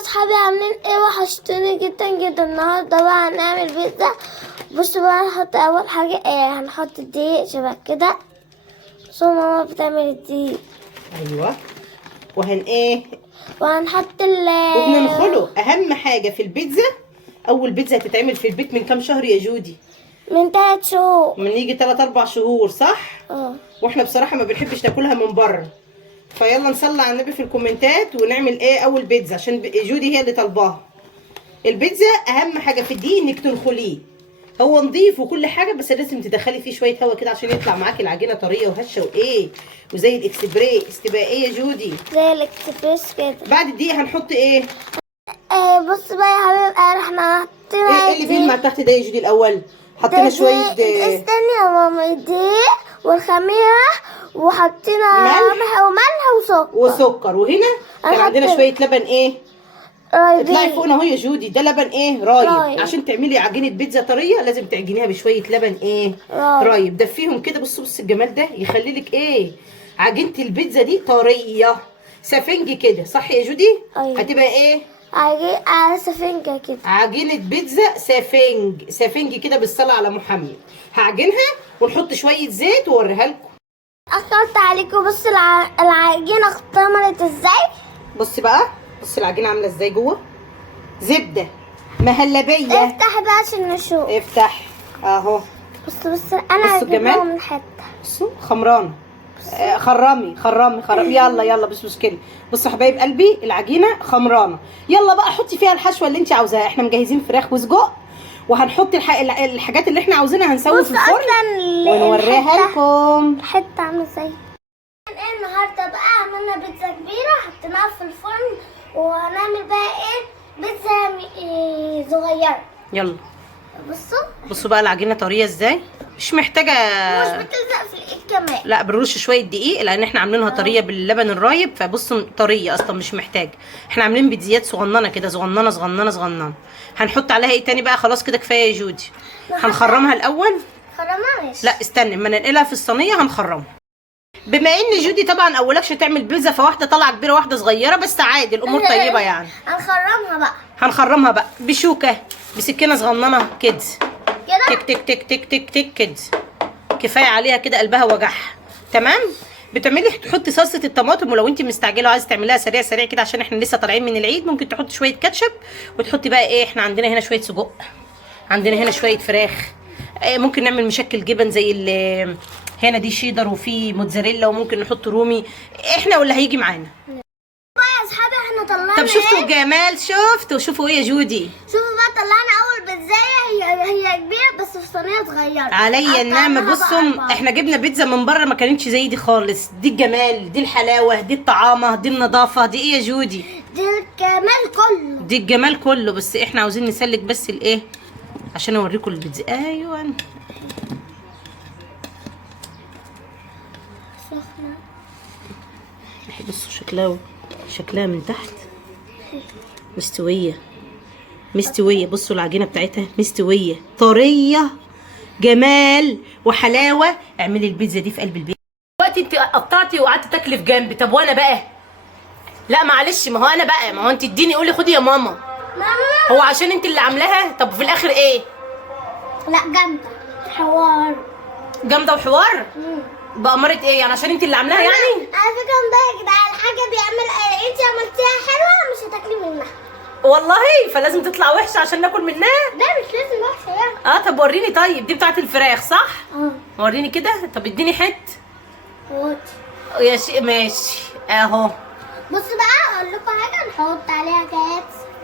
اصحابي عاملين ايه؟ وحشتوني جدا جدا. النهارده بقى هنعمل بيتزا. بصوا بقى، هنحط اول حاجه ايه؟ هنحط الدقيق شبه كده. بصوا ماما بتعمل الدقيق. ايوه. ايه؟ وهنحط وبننخله. اهم حاجه في البيتزا، اول بيتزا هتتعمل في البيت من كام شهر يا جودي؟ من 3 شهور. من يجي 3 4 شهور، صح؟ واحنا بصراحه ما بنحبش ناكلها من بره. فيلا نصلي على النبي في الكومنتات ونعمل ايه اول بيتزا، عشان جودي هي اللي طالباها. البيتزا اهم حاجه في الدقيق انك تنخليه. هو نضيف وكل حاجه، بس لازم تدخلي فيه شويه هوا كده عشان يطلع معاكي العجينه طريه وهشه وايه، وزي الاكسبريس تبقى ايه يا جودي؟ زي الاكسبريس كده. بعد الدقيق هنحط ايه؟ بص بقى يا حبيب، احنا حطينا ايه اللي بيلمع تحت ده يا جودي الاول؟ حطينا شويه استني يا ماما. الدقيق والخميره، وحطينا ملح وملح وسكر. وهنا كان عندنا شويه لبن ايه؟ اطلعي فوقنا اهو يا جودي. ده لبن ايه؟ رايب. عشان تعملي عجينه بيتزا طريه لازم تعجنيها بشويه لبن ايه؟ رايب. دفيهم كده. بصوا الجمال ده يخلي لك ايه؟ عجينه البيتزا دي طريه سفنج كده، صح يا جودي؟ هتبقى ايه؟ سفنجة كده. عجينه بيتزا سفنج كده بالصلاه على محمد. هعجنها ونحط شويه زيت واوريها لكم. اخرت عليكم. بص العجينه اختمرت ازاي. بصي بقى، بصي العجينه عامله ازاي جوه. زبده مهلبيه. افتحي بقى عشان نشوف. افتح اهو. بص انا هجيبها من حته. بصوا خمرانه. خرمي. يلا مش مشكله. بصوا يا حبايب قلبي، العجينه خمرانه. يلا بقى حطي فيها الحشوه اللي انت عاوزاها. احنا مجهزين فراخ وسجق، وهنحط الحاجات اللي احنا عاوزينها هنسوي في الفرن ونوريها لكم. حته عامله ازاي. ايه النهارده بقى عملنا بيتزا كبيره حطيناها في الفرن، وهنعمل بقى ايه؟ بيتزا صغيره. يلا بصوا بقى العجينه طريه ازاي، مش محتاجه. مش بتلزق في الايد كمان. لا، بنرش شويه دقيق لان احنا عاملينها طريه باللبن الرايب. فبصوا طريه اصلا مش محتاج. احنا عاملين بيتزيات صغننه كده، صغننه. هنحط عليها ايه تاني بقى؟ خلاص كده كفايه يا جودي. هنخرمها الاول. خرمها؟ لا استني، اما ننقلها في الصينيه هنخرمها. بما ان جودي طبعا اولكش تعمل بيتزا، فواحده طالعه كبيره واحده صغيره، بس عادي الامور طيبه يعني. هنخرمها بقى بشوكه، بسكينه صغننه كده. تك تك تك تك تك تك كده. كفايه عليها كده، قلبها وجعها. تمام. بتعملي تحطي صلصه الطماطم، ولو انت مستعجله وعايزه تعمليها سريع كده عشان احنا لسه طالعين من العيد، ممكن تحطي شويه كاتشب. وتحطي بقى ايه؟ احنا عندنا هنا شويه سجق، عندنا هنا شويه فراخ. ممكن نعمل مشكل جبن زي اللي هنا دي شيدر، وفي موتزاريلا، وممكن نحط رومي. احنا واللي هيجي معانا بقى يا اصحابي. احنا طلعنا طب شفتوا الجمال؟ شوفوا ايه يا جودي؟ شوفوا بقى، طلعنا اول بيتزايه. هي كبيره بس في صينيه صغيره. عليا النعمه. بصوا احنا جبنا بيتزا من بره ما كانتش زي دي خالص. دي الجمال، دي الحلاوه، دي الطعامه، دي النظافه، دي ايه يا جودي؟ دي الجمال كله. بس احنا عاوزين نسلك بس الايه عشان اوريكم البيتزا. ايوه بصوا شكلها من تحت مستويه. بصوا العجينه بتاعتها مستويه طريه، جمال وحلاوه. اعملي البيتزا دي في قلب البيت. دلوقتي انت قطعتي وقعدتي تاكلي في جنب. طب وانا بقى؟ لا معلش، ما هو انت اديني، قولي خدي يا ماما. هو عشان انت اللي عاملاها. طب في الاخر ايه؟ لا جامده وحوار. بأمارة ايه يعني؟ عشان انت اللي عاملاها يعني؟ على فكره ده يا جدعان الحاجه بيعمل انت عملتيها حلوه مش هتاكلي منها والله. فلازم تطلع وحشه عشان ناكل منها؟ لا مش لازم وحشه يعني. طب وريني. طيب دي بتاعت الفراخ صح؟ وريني كده. طب اديني حته. ماشي اهو. بص بقى اقول لكم حاجه، نحط عليها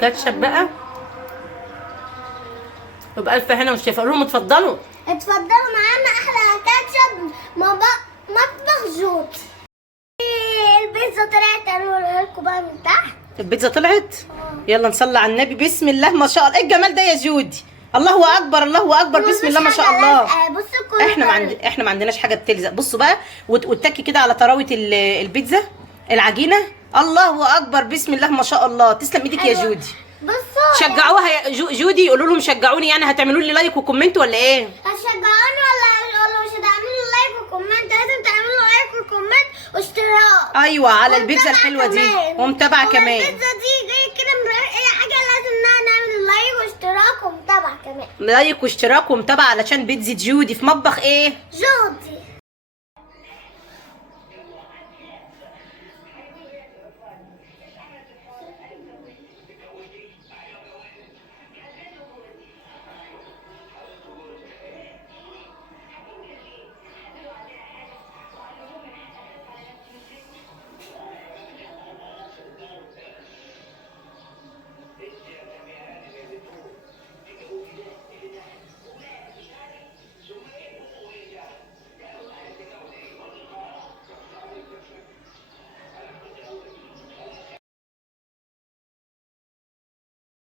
كاتشب بقى. يبقى الف هنا والشفا. اقول لهم اتفضلوا معانا احلى كاتشب مطبخ جود. البيتزا طلعت. اوريها لكم بقى من تحت. البيتزا طلعت. يلا نصلي على النبي. بسم الله ما شاء الله. ايه الجمال ده يا جودي؟ الله اكبر. بسم الله ما شاء الله. احنا ما عندناش حاجه بتلزق. بصوا بقى، وتتكي كده على طراوه البيتزا العجينه. الله اكبر. بسم الله ما شاء الله. تسلم ايدك يا جودي. بصوا شجعوها يا جودي. قولوا لهم شجعوني. يعني هتعملوا لي لايك وكومنت ولا ايه؟ هتشجعوني ولا مش هتعملوا لايك وكومنت؟ لازم تعملوا لايك وكومنت واشتراك. ايوه على البيتزا الحلوه دي، ومتابعه كمان. البيتزا دي جايه كده كمان. لايك واشتراك ومتابعه علشان بيتزا جودي في مطبخ ايه؟ جودي.